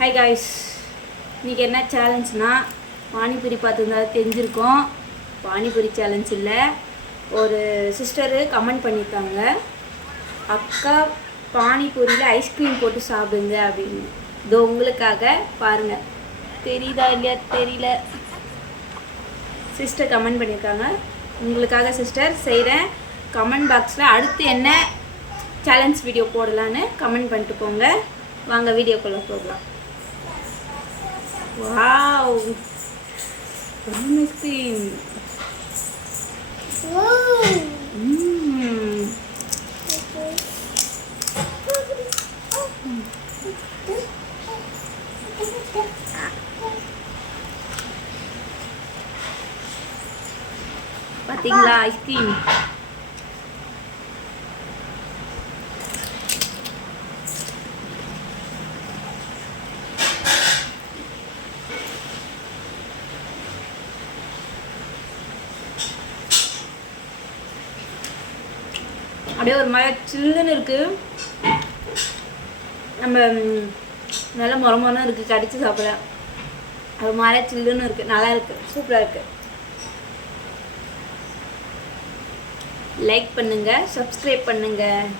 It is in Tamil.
ஹாய் காய்ஸ், இன்றைக்கி என்ன சேலஞ்சுனா பானிபூரி பார்த்துருந்தா தெரிஞ்சிருக்கோம். பானிபூரி சேலஞ்ச் இல்லை, ஒரு சிஸ்டரு கமெண்ட் பண்ணியிருக்காங்க, அக்கா பானிபூரியில் ஐஸ்கிரீம் போட்டு சாப்பிடுங்க அப்படின்னு. இதோ உங்களுக்காக பாருங்கள், தெரியுதா இல்லையா தெரியல. சிஸ்டர் கமெண்ட் பண்ணியிருக்காங்க, உங்களுக்காக சிஸ்டர் செய்கிறேன். கமெண்ட் பாக்ஸில் அடுத்து என்ன சேலஞ்ச் வீடியோ போடலான்னு கமெண்ட் பண்ணிட்டு போங்க. வாங்க வீடியோக்குள்ளே போகலாம். Wow, ice cream. பார்த்தீங்களா ஐஸ்கிரீம்? அப்படியே ஒரு மாதிரி சில்லுன்னு இருக்குது. நம்ம நல்லா மொரமொரம் இருக்குது, கடிச்சு சாப்பிட ஒரு மாதிரி சில்லுன்னு இருக்குது. நல்லா இருக்குது, சூப்பராக இருக்குது. லைக் பண்ணுங்கள், சப்ஸ்கிரைப் பண்ணுங்கள்.